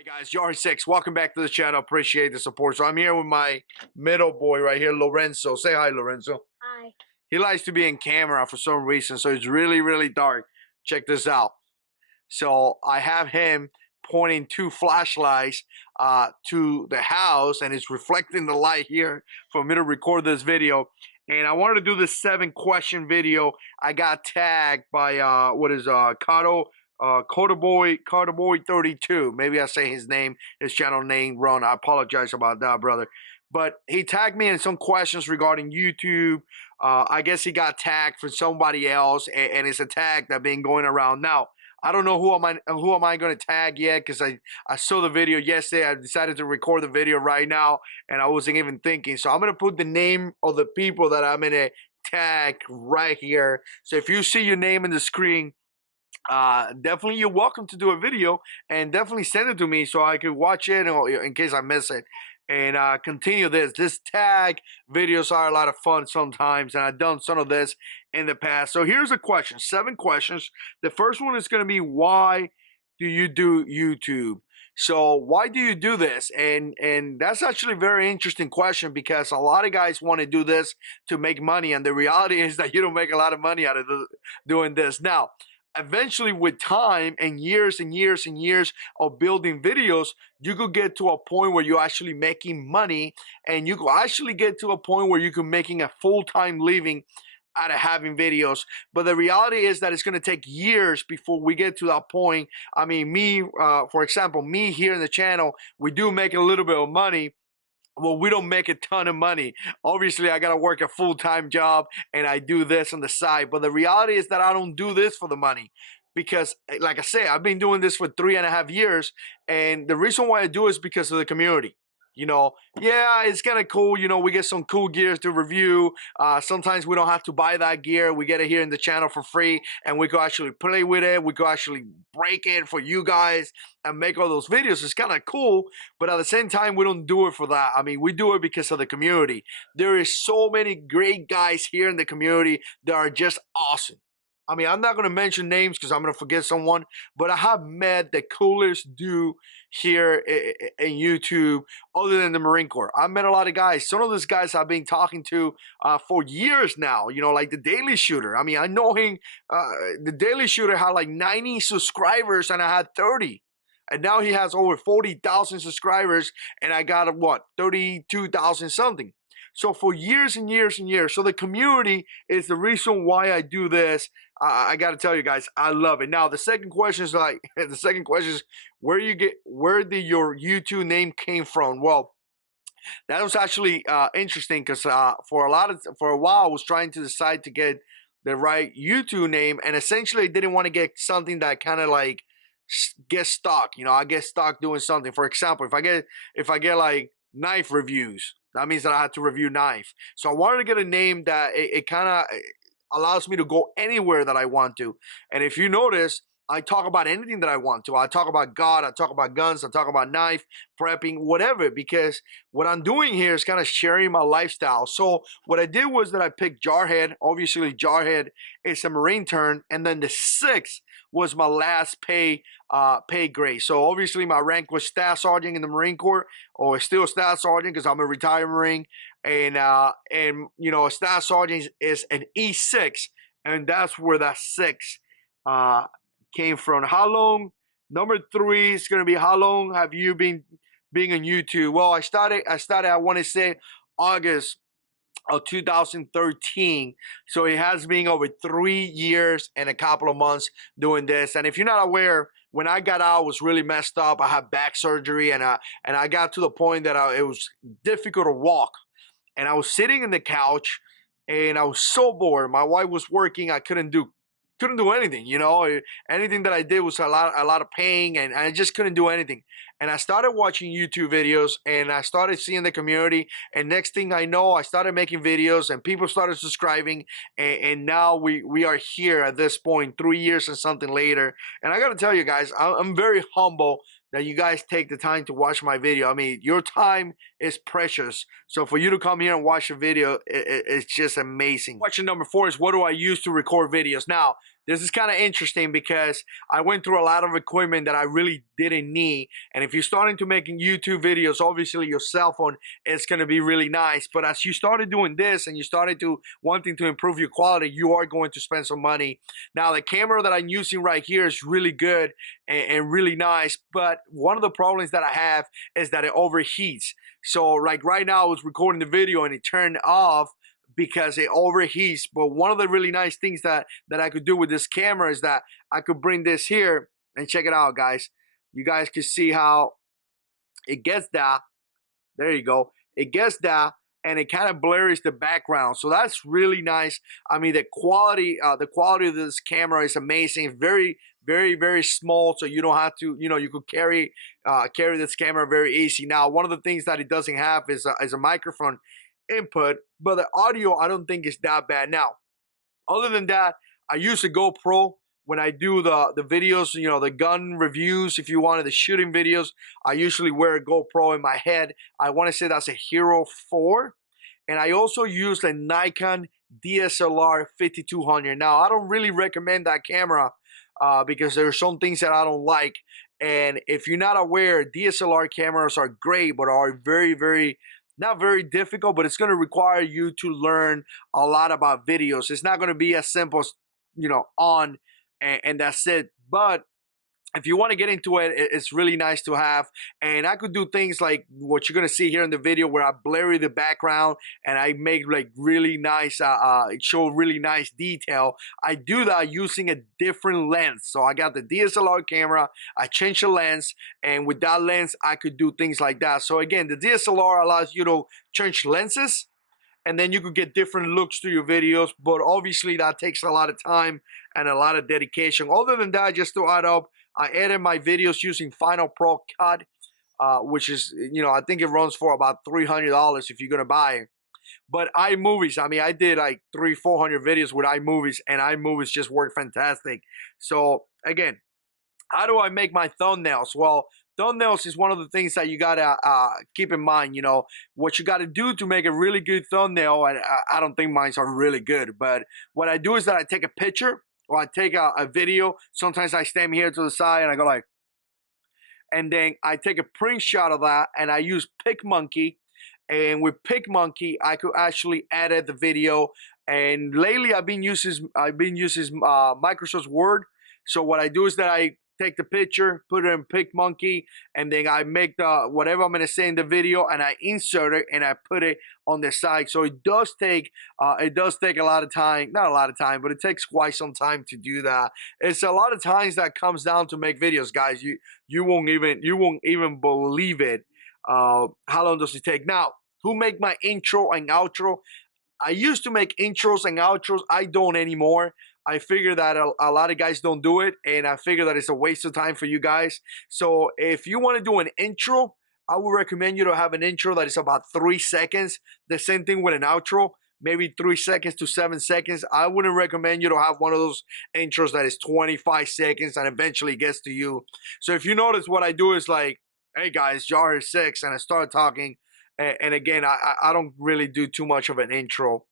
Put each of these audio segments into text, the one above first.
Hi guys, JH6, welcome back to the channel. Appreciate the support. So I'm here with my middle boy right here, Lorenzo. Say hi, Lorenzo. Hi. He likes to be in camera for some reason, so it's really dark. Check this out. So I have him pointing two flashlights to the house, and it's reflecting the light here for me to record this video. And I wanted to do this 7-question video. I got tagged by Carter Boy 32. Maybe I say his channel name wrong. I apologize about that, brother. But he tagged me in some questions regarding YouTube. I guess he got tagged for somebody else, and it's a tag that's been going around now. I don't know who am I going to tag yet, because I saw the video yesterday. I decided to record the video right now, and I wasn't even thinking. So I'm going to put the name of the people that I'm going to tag right here. So if you see your name in the screen, definitely you're welcome to do a video, and definitely send it to me so I could watch it in case I miss it. And continue this. This tag videos are a lot of fun sometimes, and I've done some of this in the past. So here's a question, 7 questions. The first one is going to be, why do you do YouTube? So why do you do this? And that's actually a very interesting question, because a lot of guys want to do this to make money, and the reality is that you don't make a lot of money out of doing this. Now, eventually, with time and years of building videos, you could get to a point where you're actually making money, and you could actually get to a point where you can making a full-time living out of having videos. But the reality is that it's going to take years before we get to that point. I mean, for example, me here in the channel, we do make a little bit of money. Well, we don't make a ton of money. Obviously, I got to work a full-time job, and I do this on the side. But the reality is that I don't do this for the money, because, like I say, I've been doing this for 3.5 years. And the reason why I do it is because of the community. Yeah, it's kind of cool. We get some cool gears to review. Sometimes we don't have to buy that gear. We get it here in the channel for free, and we could actually play with it. We could actually break it for you guys and make all those videos. It's kind of cool, but at the same time, we don't do it for that. I mean, we do it because of the community. There is so many great guys here in the community that are just awesome. I mean, I'm not going to mention names because I'm going to forget someone, but I have met the coolest dude here in YouTube other than the Marine Corps. I met a lot of guys. Some of those guys I've been talking to for years now, like the Daily Shooter. I mean, I know him. The Daily Shooter had like 90 subscribers, and I had 30. And now he has over 40,000 subscribers, and I got, what, 32,000 something. So for years and years and years. So the community is the reason why I do this. I got to tell you guys, I love it. Now, the second question is where did your YouTube name came from? Well, that was actually interesting, because for a while I was trying to decide to get the right YouTube name, and essentially I didn't want to get something that kind of like get stuck. I get stuck doing something. For example, if I get like knife reviews, that means that I had to review knife. So I wanted to get a name that it kind of allows me to go anywhere that I want to. And if you notice, I talk about anything that I want to. I talk about God, I talk about guns, I talk about knife, prepping, whatever, because what I'm doing here is kind of sharing my lifestyle. So what I did was that I picked Jarhead. Obviously, Jarhead is a Marine term, and then the 6 was my last pay grade. So obviously my rank was Staff Sergeant in the Marine Corps, or still Staff Sergeant because I'm a retired Marine. And a Staff Sergeant is an E6, and that's where that 6 came from. How long? Number 3 is gonna be, how long have you been being on YouTube? Well, I started. I want to say August of 2013. So it has been over 3 years and a couple of months doing this. And if you're not aware, when I got out, I was really messed up. I had back surgery, and I got to the point that it was difficult to walk. And I was sitting in the couch, and I was so bored. My wife was working. I couldn't do anything. Anything that I did was a lot of pain, and I just couldn't do anything. And I started watching YouTube videos, and I started seeing the community, and next thing I know, I started making videos, and people started subscribing, and now we are here at this point, 3 years and something later. And I gotta tell you guys, I'm very humble that you guys take the time to watch my video. I mean, your time is precious. So for you to come here and watch a video, it's just amazing. Question number 4 is, what do I use to record videos? Now, this is kind of interesting because I went through a lot of equipment that I really didn't need. And if you're starting to making YouTube videos, obviously your cell phone is going to be really nice. But as you started doing this and you started to wanting to improve your quality, you are going to spend some money. Now, the camera that I'm using right here is really good and really nice. But one of the problems that I have is that it overheats. So like right now I was recording the video and it turned off because it overheats. But one of the really nice things that I could do with this camera is that I could bring this here and check it out, guys. You guys can see how it gets that. There you go. It gets that, and it kind of blurs the background. So that's really nice. I mean, the quality of this camera is amazing. Very, very, very small, so you don't have to, you could carry this camera very easy. Now, one of the things that it doesn't have is a microphone input, but the audio I don't think is that bad. Now, other than that, I use a GoPro when I do the videos, the gun reviews. If you wanted the shooting videos, I usually wear a GoPro in my head. I want to say that's a Hero 4. And I also use a Nikon DSLR 5200. Now, I don't really recommend that camera because there are some things that I don't like. And if you're not aware, DSLR cameras are great, but are very, very, not very difficult, but it's going to require you to learn a lot about videos. It's not going to be as simple as, on and that's it. But if you want to get into it, it's really nice to have. And I could do things like what you're going to see here in the video where I blur the background and I make like really nice, show really nice detail. I do that using a different lens. So I got the DSLR camera, I change the lens, and with that lens, I could do things like that. So again, the DSLR allows you to change lenses, and then you could get different looks to your videos, but obviously that takes a lot of time and a lot of dedication. Other than that, just to add up, I edit my videos using Final Pro Cut, which is, I think it runs for about $300 if you're gonna buy it. But iMovies, I mean, I did like 300-400 videos with iMovies, and iMovies just work fantastic. So again, how do I make my thumbnails? Well, thumbnails is one of the things that you gotta keep in mind. What you gotta do to make a really good thumbnail, and I don't think mine are really good, but what I do is that I take a picture or I take a video. Sometimes I stand here to the side and I go like, and then I take a print shot of that and I use PicMonkey. And with PicMonkey, I could actually edit the video. And lately, I've been using Microsoft Word. So what I do is that I take the picture, put it in PicMonkey, and then I make the whatever I'm gonna say in the video, and I insert it and I put it on the side. So it does take a lot of time, not a lot of time, but it takes quite some time to do that. It's a lot of times that comes down to make videos, guys. You won't even believe it. How long does it take? Now, who make my intro and outro? I used to make intros and outros. I don't anymore. I figure that a lot of guys don't do it, and I figure that it's a waste of time for you guys. So if you want to do an intro, I would recommend you to have an intro that is about 3 seconds. The same thing with an outro, maybe 3 seconds to 7 seconds. I wouldn't recommend you to have one of those intros that is 25 seconds and eventually gets to you. So if you notice, what I do is like, hey guys, JH6, and I start talking. And again, I don't really do too much of an intro.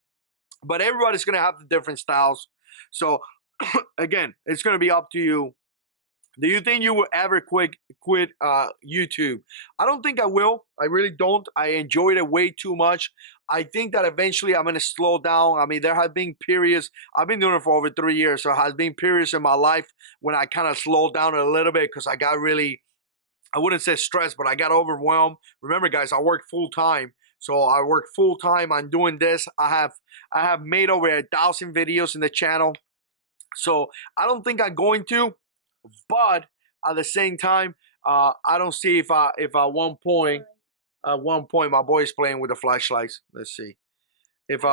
But everybody's going to have the different styles. So again, it's going to be up to you. Do you think you will ever quit YouTube? I don't think I will. I really don't. I enjoyed it way too much. I think that eventually I'm going to slow down. I mean, there have been periods. I've been doing it for over 3 years. So there has been periods in my life when I kind of slowed down a little bit because I got really, I wouldn't say stressed, but I got overwhelmed. Remember, guys, I work full time. So I work full time on doing this. I have made over 1,000 videos in the channel. So I don't think I'm going to, but at the same time, I don't see if at one point my boy's playing with the flashlights. Let's see if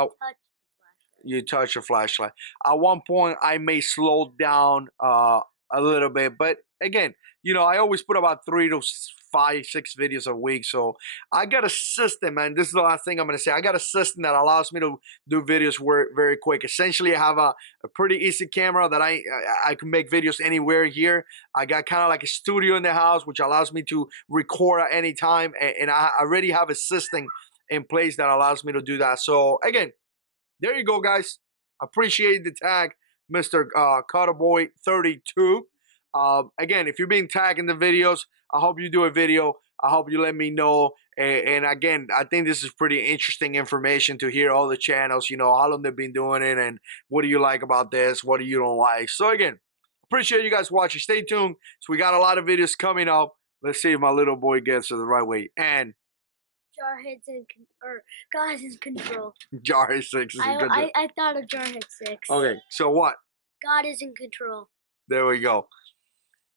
you touch a flashlight. At one point, I may slow down a little bit, but again, I always put about 3 to 5, 6 videos a week. So I got a system, and this is the last thing I'm going to say. I got a system that allows me to do videos very quick. Essentially, I have a pretty easy camera that I can make videos anywhere here. I got kind of like a studio in the house, which allows me to record at any time. And I already have a system in place that allows me to do that. So again, there you go, guys. Appreciate the tag. Mr. Cutterboy 32. Again, if you're being tagged in the videos, I hope you do a video. I hope you let me know. And again, I think this is pretty interesting information to hear all the channels, you know, how long they've been doing it and what do you like about this, what do you don't like. So again, appreciate you guys watching. Stay tuned. So we got a lot of videos coming up. Let's see if my little boy gets it the right way. And Jarhead's God is in control. JH6 is in control. I thought of Jarhead 6. Okay, so what? God is in control. There we go.